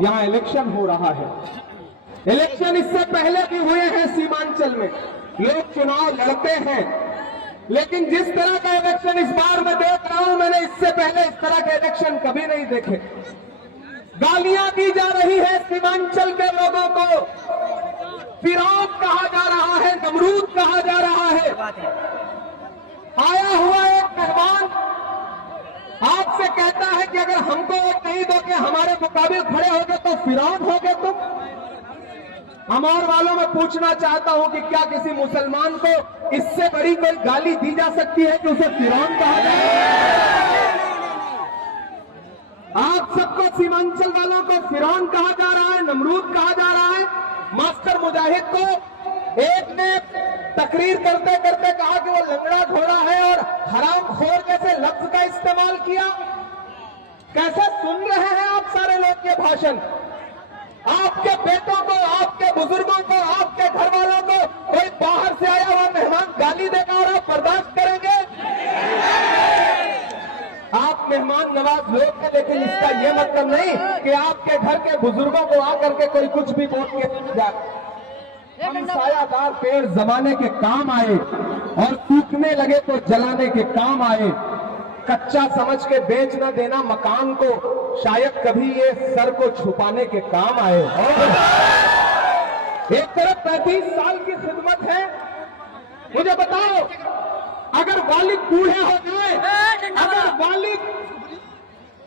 यहाँ इलेक्शन हो रहा है। इलेक्शन इससे पहले भी हुए हैं सीमांचल में, लोग चुनाव लड़ते हैं, लेकिन जिस तरह का इलेक्शन इस बार मैं देख रहा हूं, मैंने इससे पहले इस तरह के इलेक्शन कभी नहीं देखे। गालियां दी जा रही है सीमांचल के लोगों को, फिरौन कहा जा रहा है, नमरूद कहा जा रहा है। आया हुआ एक मेहमान आपसे कहता है कि अगर हमको वोट नहीं दोगे, हमारे मुकाबले खड़े होगे तो फिरौन होगे तुम। अमौर वालों में पूछना चाहता हूं कि क्या किसी मुसलमान को इससे बड़ी कोई गाली दी जा सकती है कि उसे फिरौन कहा जाए? आप सबको, सीमांचल वालों को फिरौन कहा जा रहा है, नमरूद कहा जा रहा है। मास्टर मुजाहिद को एक ने तकरीर करते करते कहा कि वो लंगड़ा घोड़ा है और हरामखोर जैसे लफ्ज का इस्तेमाल किया। कैसे सुन रहे हैं आप सारे लोग ये भाषण? आपके बेटों को, आपके बुजुर्गों को, आपके घर वालों को कोई बाहर से आया हुआ मेहमान गाली देगा और आप बर्दाश्त करेंगे? आप मेहमान नवाज लोग हैं, लेकिन इसका यह मतलब नहीं कि आपके घर के बुजुर्गों को आकर के कोई कुछ भी बोल के जाए। हम सायादार पेड़ जमाने के काम आए और सूखने लगे तो जलाने के काम आए। कच्चा समझ के बेच न देना मकान को, शायद कभी ये सर को छुपाने के काम आए। एक तरफ 35 साल की खिदमत है। मुझे बताओ, अगर वालिद बूढ़े हो जाए, अगर वालिद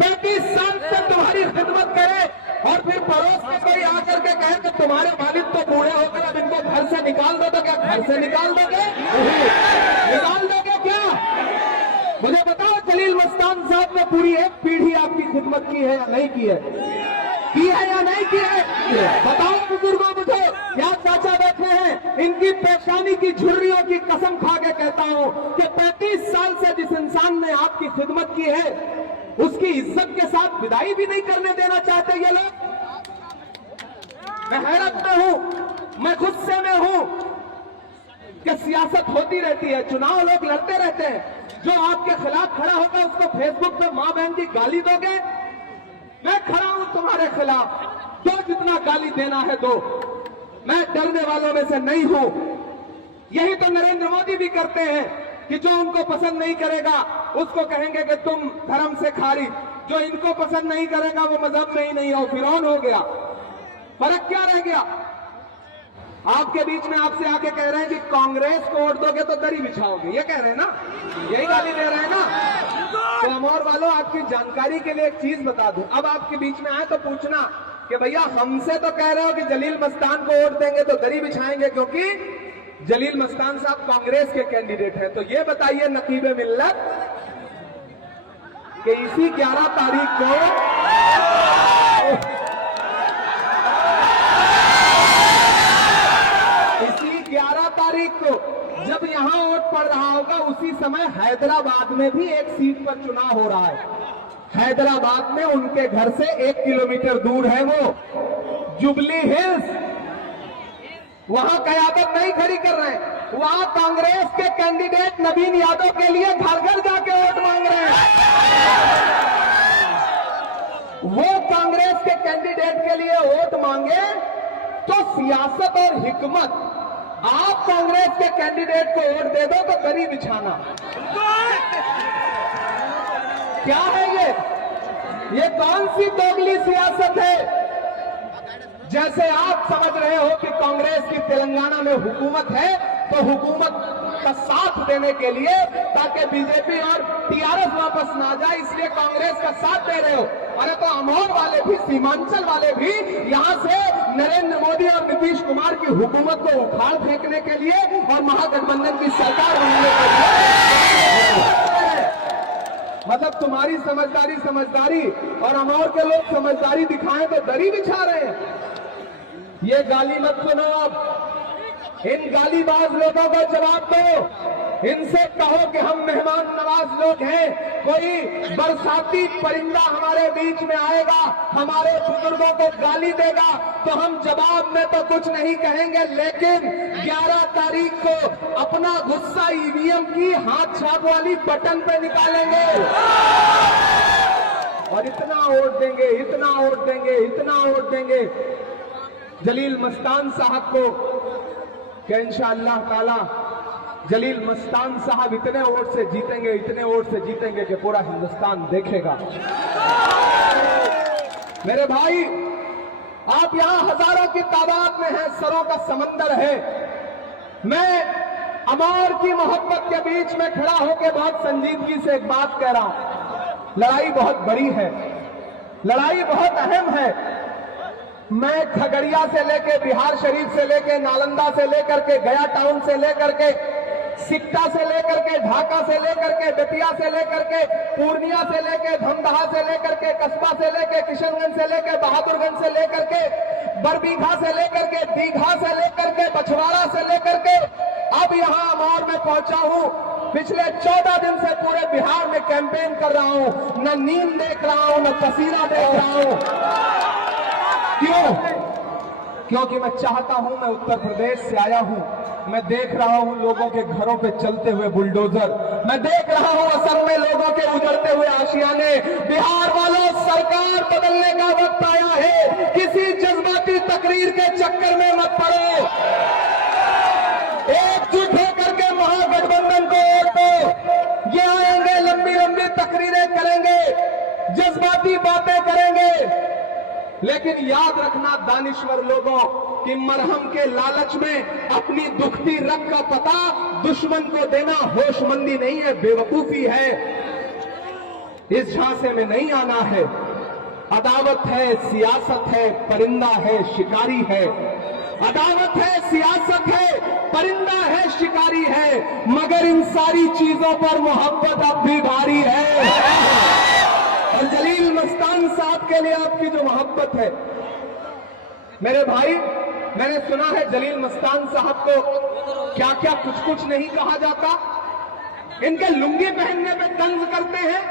35 साल से तुम्हारी खिदमत करे और फिर पड़ोस में कोई आकर के कहे कि तुम्हारे वालिद तो बूढ़े हो गए, अब इनको घर से निकाल दो, तो क्या घर से निकाल दोगे? निकाल दोगे क्या? मुझे बताओ, जलील मस्तान साहब ने पूरी एक पीढ़ी आपकी खिदमत की है या नहीं की है? की है या नहीं की है? बताओ बुजुर्गों मुझे, क्या चाचा बैठे हैं, इनकी पेशानी की झुर्रियों की कसम खा के कहता हूं कि 35 साल से जिस इंसान ने आपकी खिदमत की है, उसकी इज्जत के साथ विदाई भी नहीं करने देना चाहते ये लोग। मैं हैरत में हूं, मैं गुस्से में हूं कि सियासत होती रहती है, चुनाव लोग लड़ते रहते हैं। जो आपके खिलाफ खड़ा होगा उसको फेसबुक पे मां बहन की गाली दोगे? मैं खड़ा हूं तुम्हारे खिलाफ, जो जितना गाली देना है दो, मैं डरने वालों में से नहीं हूं। यही तो नरेंद्र मोदी भी करते हैं कि जो उनको पसंद नहीं करेगा उसको कहेंगे कि तुम धर्म से खारिज, जो इनको पसंद नहीं करेगा वो मजहब में ही नहीं हो, फिरौन हो गया। फर्क क्या रह गया? आपके बीच में आपसे आके कह रहे हैं कि कांग्रेस को वोट दोगे तो दरी बिछाओगे, ये कह रहे हैं ना, यही गाली दे रहे हैं ना। तो अमौर वालों, आपकी जानकारी के लिए एक चीज बता दूं, अब आपके बीच में आए तो पूछना कि भैया हमसे तो कह रहे हो कि जलील मस्तान को वोट देंगे तो दरी बिछाएंगे, क्योंकि जलील मस्तान साहब कांग्रेस के कैंडिडेट हैं। तो ये बताइए नकीबे मिल्लत कि इसी 11 तारीख को जब यहां वोट पड़ रहा होगा, उसी समय हैदराबाद में भी एक सीट पर चुनाव हो रहा है। हैदराबाद में उनके घर से 1 किलोमीटर दूर है वो जुबली हिल्स। वहां कयादत नहीं खड़ी कर रहे हैं, वहां कांग्रेस के कैंडिडेट नवीन यादव के लिए घर घर जाके वोट मांग रहे हैं। वो कांग्रेस के कैंडिडेट के लिए वोट मांगे तो सियासत और हिकमत, आप कांग्रेस के कैंडिडेट को वोट दे दो तो दरी बिछाना, क्या है ये कौन सी दोगली सियासत है? जैसे आप समझ रहे हो कि कांग्रेस की तेलंगाना में हुकूमत है, तो हुकूमत का साथ देने के लिए, ताकि बीजेपी और टीआरएस वापस ना जाए, इसलिए कांग्रेस का साथ दे रहे हो। अरे तो अमौर वाले भी, सीमांचल वाले भी यहां से नरेंद्र मोदी और नीतीश कुमार की हुकूमत को उखाड़ फेंकने के लिए और महागठबंधन की सरकार बनाने के लिए, मतलब तुम्हारी समझदारी और अमौर के लोग समझदारी दिखाएं तो दरी बिछा रहे हैं। ये गाली मत सुनो, अब इन गालीबाज लोगों को जवाब दो। इनसे कहो कि हम मेहमान नवाज लोग हैं, कोई बरसाती परिंदा हमारे बीच में आएगा, हमारे बुजुर्गों को गाली देगा, तो हम जवाब में तो कुछ नहीं कहेंगे, लेकिन 11 तारीख को अपना गुस्सा ईवीएम की हाथ छाप वाली बटन पे निकालेंगे। और इतना वोट देंगे, इतना वोट देंगे, इतना वोट देंगे जलील मस्तान साहब को कि इंशाअल्लाह ताला जलील मस्तान साहब इतने वोट से जीतेंगे, इतने वोट से जीतेंगे कि पूरा हिंदुस्तान देखेगा। मेरे भाई, आप यहां हजारों की तादाद में हैं, सरों का समंदर है। मैं अमर की मोहब्बत के बीच में खड़ा होकर बहुत संजीदगी से एक बात कह रहा हूं। लड़ाई बहुत बड़ी है, लड़ाई बहुत अहम है। मैं खगड़िया से लेके, बिहार शरीफ से लेके, नालंदा से लेकर के, गया टाउन से लेकर के, सिकटा से लेकर के, ढाका से लेकर के, बेतिया से लेकर के, पूर्णिया से लेकर, धमदाहा से लेकर के, कस्बा से लेकर, किशनगंज से लेकर, बहादुरगंज से लेकर के, बरबीघा से लेकर के, दीघा से लेकर के, बछवाड़ा से लेकर के अब यहां अमौर में पहुंचा हूं। पिछले 14 दिन से पूरे बिहार में कैंपेन कर रहा हूं। न नींद देख रहा हूं, न पसीना देख रहा हूं। क्यों? क्योंकि मैं चाहता हूं, मैं उत्तर प्रदेश से आया हूं, मैं देख रहा हूं लोगों के घरों पे चलते हुए बुलडोजर, मैं देख रहा हूं असम में लोगों के उजड़ते हुए आशियाने। बिहार वालों, सरकार बदलने का वक्त आया है। किसी जज्बाती तकरीर के चक्कर में मत पड़ो। एकजुट होकर के महागठबंधन को वोट दो। ये आएंगे, लंबी लंबी तकरीरें करेंगे, जज्बाती बातें करेंगे, लेकिन याद रखना दानिश्वर लोगों कि मरहम के लालच में अपनी दुखती रग का पता दुश्मन को देना होशमंदी नहीं है, बेवकूफी है। इस झांसे में नहीं आना है। अदावत है, सियासत है, परिंदा है, शिकारी है। अदावत है, सियासत है, परिंदा है, शिकारी है, मगर इन सारी चीजों पर मोहब्बत अब भी भारी है। और जलील मस्तान साहब के लिए आपकी जो मोहब्बत है, मेरे भाई, मैंने सुना है जलील मस्तान साहब को क्या क्या कुछ कुछ नहीं कहा जाता। इनके लुंगी पहनने पे तंज करते हैं।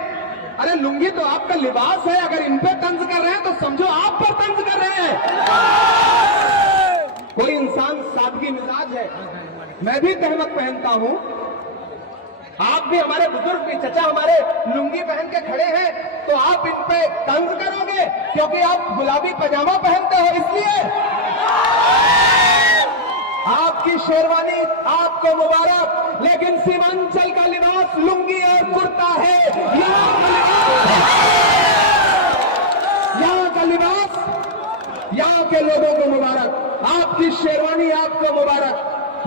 अरे लुंगी तो आपका लिबास है, अगर इन पे तंज कर रहे हैं तो समझो आप पर तंज कर रहे हैं। कोई इंसान सादगी मिजाज है, मैं भी तहमत पहनता हूं, आप भी, हमारे बुजुर्ग भी, चचा हमारे लुंगी पहन के खड़े हैं, तो आप इन पे तंज करोगे क्योंकि आप गुलाबी पजामा पहनते हो इसलिए? आपकी शेरवानी आपको मुबारक, लेकिन सीमांचल का लिबास लुंगी और कुर्ता है। यहाँ का लिबास यहाँ के लोगों को मुबारक। आपकी शेरवानी आपको मुबारक।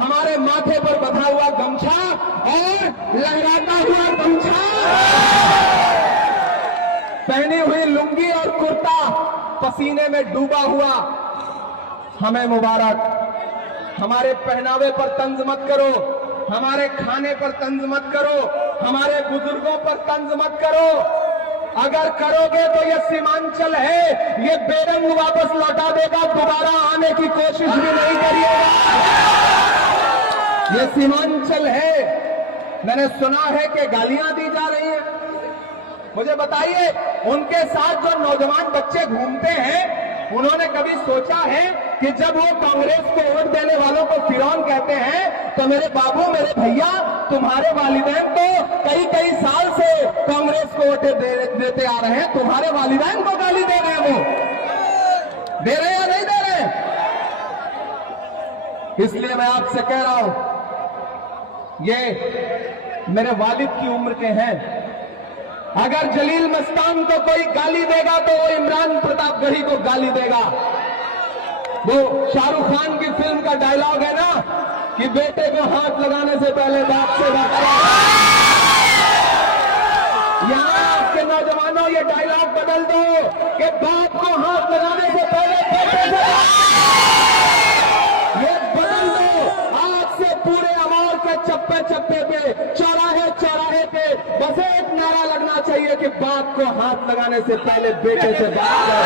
हमारे माथे पर बंधा हुआ गमछा और लहराता हुआ गमछा, पहनी हुई लुंगी और कुर्ता पसीने में डूबा हुआ, हमें मुबारक। हमारे पहनावे पर तंज मत करो, हमारे खाने पर तंज मत करो, हमारे बुजुर्गों पर तंज मत करो। अगर करोगे तो ये सीमांचल है, ये बेरंग वापस लौटा देगा, दोबारा आने की कोशिश भी नहीं करिएगा। ये सीमांचल है। मैंने सुना है कि गालियां दी जा रही हैं। मुझे बताइए, उनके साथ जो नौजवान बच्चे घूमते हैं, उन्होंने कभी सोचा है कि जब वो कांग्रेस को वोट देने वालों को फिरौन कहते हैं, तो मेरे बाबू, मेरे भैया, तुम्हारे वालिदैन तो कई कई साल से कांग्रेस को वोट देते आ रहे हैं, तुम्हारे वालिदैन को गाली दे रहे हैं, वो दे रहे या नहीं दे रहे? इसलिए मैं आपसे कह रहा हूं, ये मेरे वालिद की उम्र के हैं। अगर जलील मस्तान को कोई गाली देगा तो वो इमरान प्रतापगढ़ी को गाली देगा। वो शाहरुख खान की फिल्म का डायलॉग है ना कि बेटे को हाथ लगाने से पहले बाप से बात करो। यहां आपके नौजवानों ये डायलॉग बदल दो कि बाप को हाथ लगाने से पहले बेटे से ये बदल दो। आज से पूरे अमौर के चप्पे चप्पे पे, चौराहे चौराहे पे बस एक नारा लगना चाहिए कि बाप को हाथ लगाने से पहले बेटे से बात करो।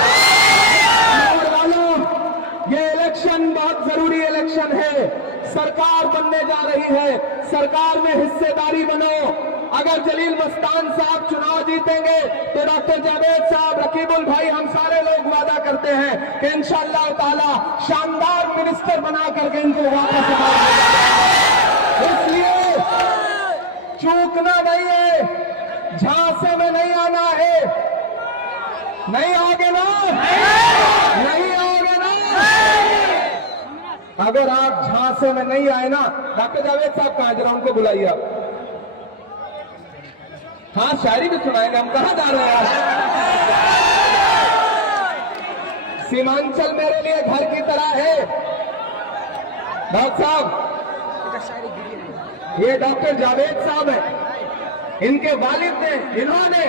वालों, ये इलेक्शन बहुत जरूरी इलेक्शन है। सरकार बनने जा रही है, सरकार में हिस्सेदारी बनो। अगर जलील मस्तान साहब चुनाव जीतेंगे तो डॉक्टर जावेद साहब, रकीबुल भाई, हम सारे लोग वादा करते हैं कि इंशाअल्लाह ताला शानदार मिनिस्टर बना करके इनको वापस लाएंगे। इसलिए चूकना नहीं है, झांसे में नहीं आना है। नहीं आओगे ना? नहीं आओगे ना? अगर आप झांसे में नहीं आए ना, डॉक्टर जावेद साहब कहां, जरा उनको बुलाइए आप। हाँ, शायरी भी सुनाएंगे हम। कहां जा रहे हैं आप? सीमांचल मेरे लिए घर की तरह है। डॉक्टर साहब, ये डॉक्टर जावेद साहब हैं, इनके वालिद ने, इन्होंने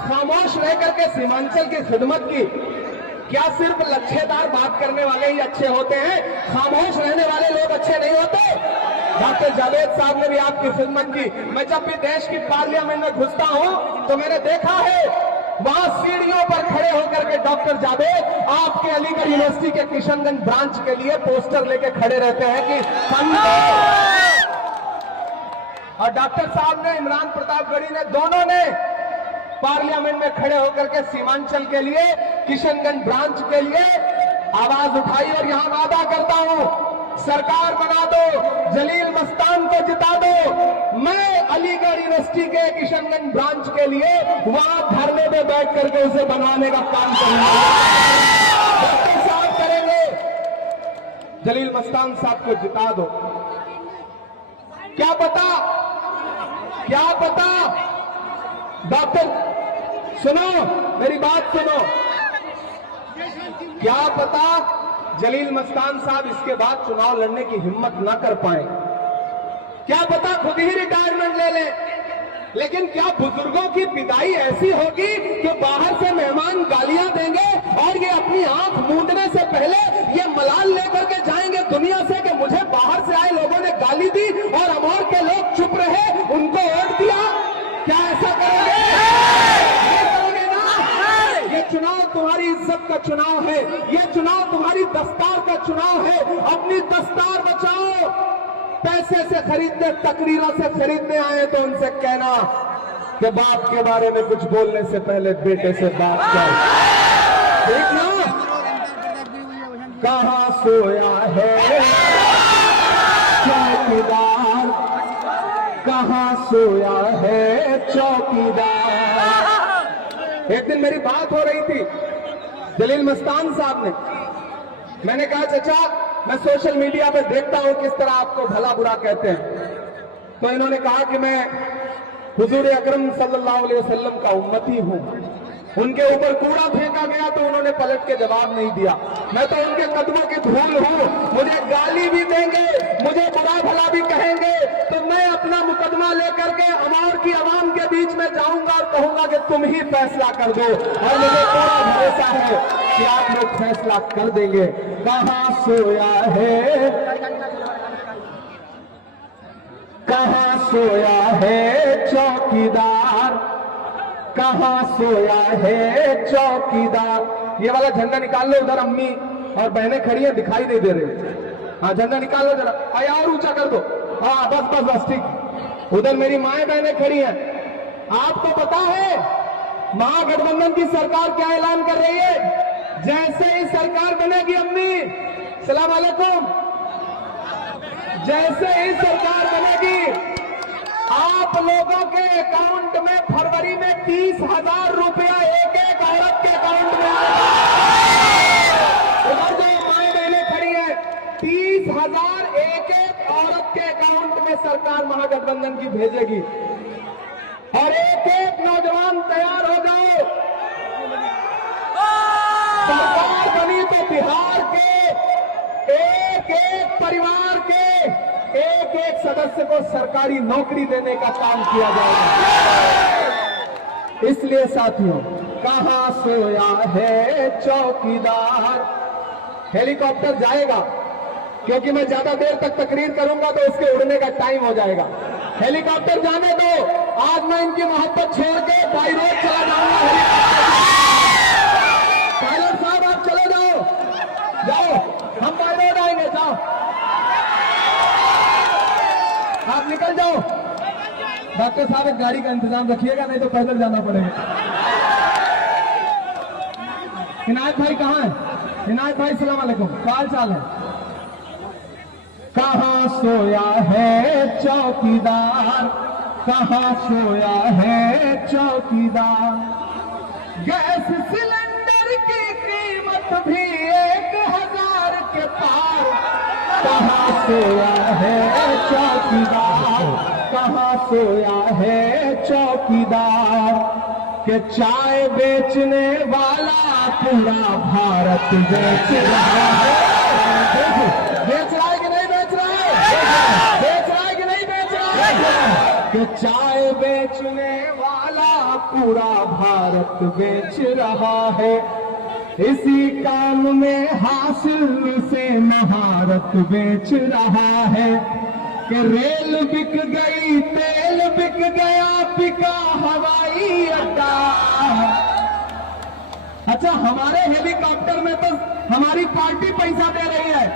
खामोश रह करके सीमांचल की खिदमत की। क्या सिर्फ लच्छेदार बात करने वाले ही अच्छे होते हैं? खामोश रहने वाले लोग अच्छे नहीं होते? डॉक्टर जावेद साहब ने भी आपकी खिदमत की। मैं जब भी देश की पार्लियामेंट में घुसता हूं तो मैंने देखा है वहां सीढ़ियों पर खड़े होकर के डॉक्टर जावेद आपके अलीगढ़ यूनिवर्सिटी के किशनगंज ब्रांच के लिए पोस्टर लेके खड़े रहते हैं कि फंड दो। और डॉक्टर साहब ने, इमरान प्रतापगढ़ी ने, दोनों ने पार्लियामेंट में खड़े होकर के सीमांचल के लिए, किशनगंज ब्रांच के लिए आवाज उठाई। और यहां वादा करता हूं, सरकार बना दो, जलील मस्तान को जिता दो, मैं अलीगढ़ यूनिवर्सिटी के किशनगंज ब्रांच के लिए वहां धरने पे बैठ करके उसे बनवाने का काम करूंगा। डॉक्टर साहब करेंगे, जलील मस्तान साहब को जिता दो। क्या पता, क्या पता, डॉक्टर सुनो, मेरी बात सुनो, क्या पता जलील मस्तान साहब इसके बाद चुनाव लड़ने की हिम्मत ना कर पाए, क्या पता खुद ही रिटायरमेंट ले लें। लेकिन क्या बुजुर्गों की विदाई ऐसी होगी कि बाहर से मेहमान गालियां देंगे और ये अपनी आंख मूंदने से पहले ये मलाल लेकर के जाएंगे दुनिया से कि मुझे बाहर से आए लोगों ने गाली दी और अमौर के लोग चुप रहे, उनको वोट दिया? क्या ऐसा करोगे? ये चुनाव तुम्हारी इज्जत का चुनाव है, ये चुनाव तुम्हारी दस्तार का चुनाव है। अपनी दस्तार बचाओ। पैसे से खरीदने, तकरीरों से खरीदने आए तो उनसे कहना कि बाप के बारे में कुछ बोलने से पहले बेटे से बात कर। ठीक ना? कहां सोया है चौकीदार, कहां सोया है चौकीदार। एक दिन मेरी बात हो रही थी जलील मस्तान साहब ने, मैंने कहा चाचा मैं सोशल मीडिया पे देखता हूं किस तरह आपको भला बुरा कहते हैं, तो इन्होंने कहा कि मैं हुजूर अकरम सल्लल्लाहु अलैहि वसल्लम का उम्मती हूं। उनके ऊपर कूड़ा फेंका गया तो उन्होंने पलट के जवाब नहीं दिया। मैं तो उनके कदमों की धूल हूं, मुझे गाली भी देंगे, मुझे बुरा भला भी कहेंगे, तो मैं अपना मुकदमा लेकर के अमौर की आवाम के बीच में जाऊंगा और कहूंगा कि तुम ही फैसला कर दो। और मुझे पूरा भरोसा है कि आप लोग फैसला कर देंगे। कहां सोया है, कहां सोया है चौकीदार, कहां सोया है चौकीदार। ये वाला झंडा निकाल लो, उधर अम्मी और बहनें खड़ी हैं, दिखाई नहीं दे रही। हाँ, झंडा निकाल लो जरा, आया और ऊंचा कर दो। हाँ, बस बस बस, ठीक। उधर मेरी माएं बहनें खड़ी हैं। आपको पता है महागठबंधन की सरकार क्या ऐलान कर रही है? जैसे ही सरकार बनेगी, अम्मी सलाम अलैकुम, जैसे ही सरकार बनेगी आप लोगों के अकाउंट में फरवरी में 30,000 रुपया एक एक औरत के अकाउंट में आएगा। उधर जो माएं बहनें खड़ी है, 30,000 एक एक औरत के अकाउंट में सरकार महागठबंधन की भेजेगी। और एक एक नौजवान तैयार हो जाओ, सरकार बनी तो बिहार के एक एक परिवार के एक एक सदस्य को सरकारी नौकरी देने का काम किया जाएगा। इसलिए साथियों, कहां सोया है चौकीदार। हेलीकॉप्टर जाएगा, क्योंकि मैं ज्यादा देर तक तकरीर करूंगा तो उसके उड़ने का टाइम हो जाएगा। हेलीकॉप्टर जाने दो, आज मैं इनकी मोहब्बत छोड़ के बाई रोड चला जाऊंगा। पायलट साहब आप चले जाओ, जाओ, हम बाई रोड आएंगे, जाओ, आप निकल जाओ। डॉक्टर साहब एक गाड़ी का इंतजाम रखिएगा, नहीं तो पैदल जाना पड़ेगा। इनायत भाई कहाँ है? इनायत भाई सलाम अलैकुम, क्या हाल चाल है? कहां सोया है चौकीदार, कहां सोया है चौकीदार। गैस कीमत भी 1000 के पार। कहाँ सोया है चौकीदार, कहाँ सोया है चौकीदार, कि चाय बेचने वाला पूरा भारत बेच रहा है। बेच रहा है कि नहीं बेच रहा है? बेच रहा है कि नहीं बेच रहा है? कि चाय बेचने वाला पूरा भारत बेच रहा है। इसी काम में हासिल से महारत बेच रहा है। कि रेल बिक गई, तेल बिक गया, बिका हवाई अड्डा। अच्छा, हमारे हेलीकॉप्टर में तो हमारी पार्टी पैसा दे रही है,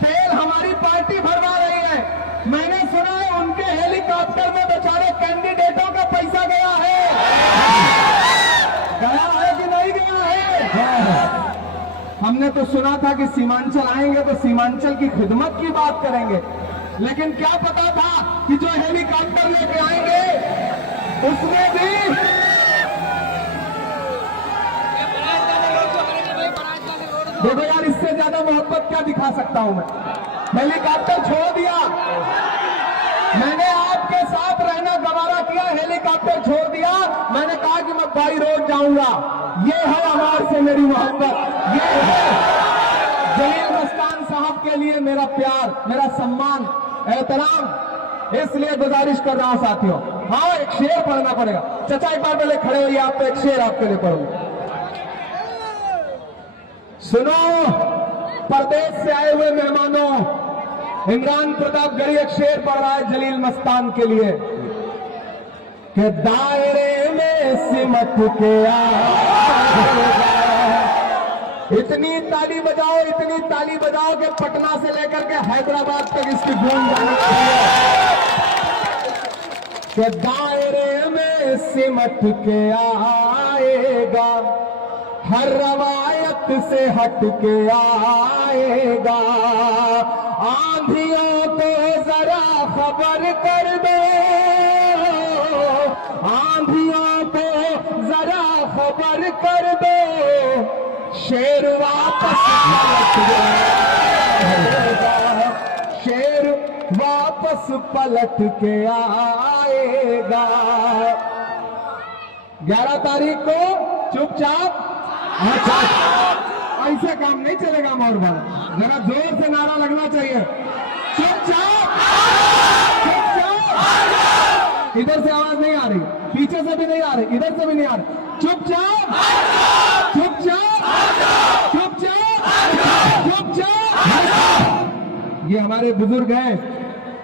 तेल हमारी पार्टी भरवा रही है। मैंने सुना है उनके हेलीकॉप्टर में बेचारे कैंडिडेटों का पैसा गया है। गया है कि नहीं गया है? हमने तो सुना था कि सीमांचल आएंगे तो सीमांचल की खिदमत की बात करेंगे, लेकिन क्या पता था कि जो हेलीकॉप्टर लेके आएंगे उसमें भी देखो यार, इससे ज्यादा मोहब्बत क्या दिखा सकता हूं मैं। हेलीकॉप्टर छोड़ दिया, मैंने आपके साथ रहना गवारा किया, हेलीकॉप्टर छोड़ दिया। मैंने कहा कि मैं बाई रोड जाऊंगा। ये है अमार से मेरी मोहब्बत, ये है जलील मस्तान साहब के लिए मेरा प्यार, मेरा सम्मान, एहतराम। इसलिए गुजारिश कर रहा हूं साथियों, हाँ एक शेर पढ़ना पड़ेगा। चचा एक बार पहले खड़े होइए, आप तो एक शेर आपके लिए पढ़ूंगा। सुनो परदेश से आए हुए मेहमानों, इमरान प्रतापगढ़ी एक शेर पढ़ रहा है जलील मस्तान के लिए। कि दायरे में सिमट के आएगा। इतनी ताली बजाओ, इतनी ताली बजाओ कि पटना से लेकर के हैदराबाद तक इसकी गूंज जानी चाहिए। कि दायरे में सिमट के आएगा, हर रवायत से हट के आएगा। आंधियों को जरा खबर कर दो, आंधियों को जरा खबर कर दो, शेर वापस आएगा, शेर वापस पलट के आएगा। 11 तारीख को चुपचाप, ऐसे काम नहीं चलेगा मोर भाई, जरा जोर से नारा लगना चाहिए। चुपचाप, चुपचाप। इधर से आवाज नहीं आ रही, पीछे से भी नहीं आ रही, इधर से भी नहीं आ रही। चुपचाप, चुपचाप, चुपचाप, चुपचाप। ये हमारे बुजुर्ग हैं,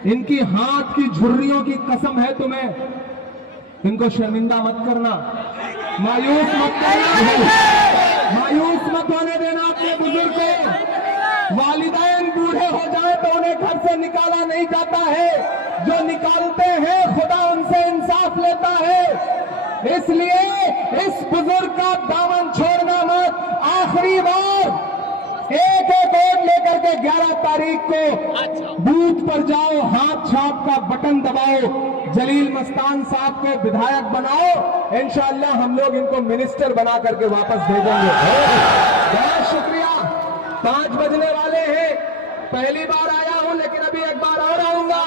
इनकी हाथ की झुर्रियों की कसम है तुम्हें, इनको शर्मिंदा मत करना, मायूस मत करना, मायूस मत होने देना अपने बुजुर्ग को। वालिदैन बूढ़े हो जाए तो उन्हें घर से निकाला नहीं जाता है, जो निकालते हैं खुदा उनसे इंसाफ लेता है। इसलिए इस बुजुर्ग का दामन छोड़ना मत। आखिरी बार एक वोट लेकर के 11 तारीख को बूथ पर जाओ, हाथ छाप का बटन दबाओ, जलील मस्तान साहब को विधायक बनाओ। इंशाअल्लाह हम लोग इनको मिनिस्टर बना करके वापस भेजेंगे। बहुत शुक्रिया। 5 बजने वाले हैं, पहली बार आया हूं, लेकिन अभी एक बार और आऊंगा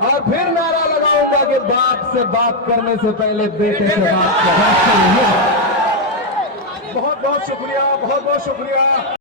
और फिर नारा लगाऊंगा कि बाप से बात करने से पहले बेटे से बात करना चाहिए। बहुत बहुत शुक्रिया, बहुत बहुत शुक्रिया।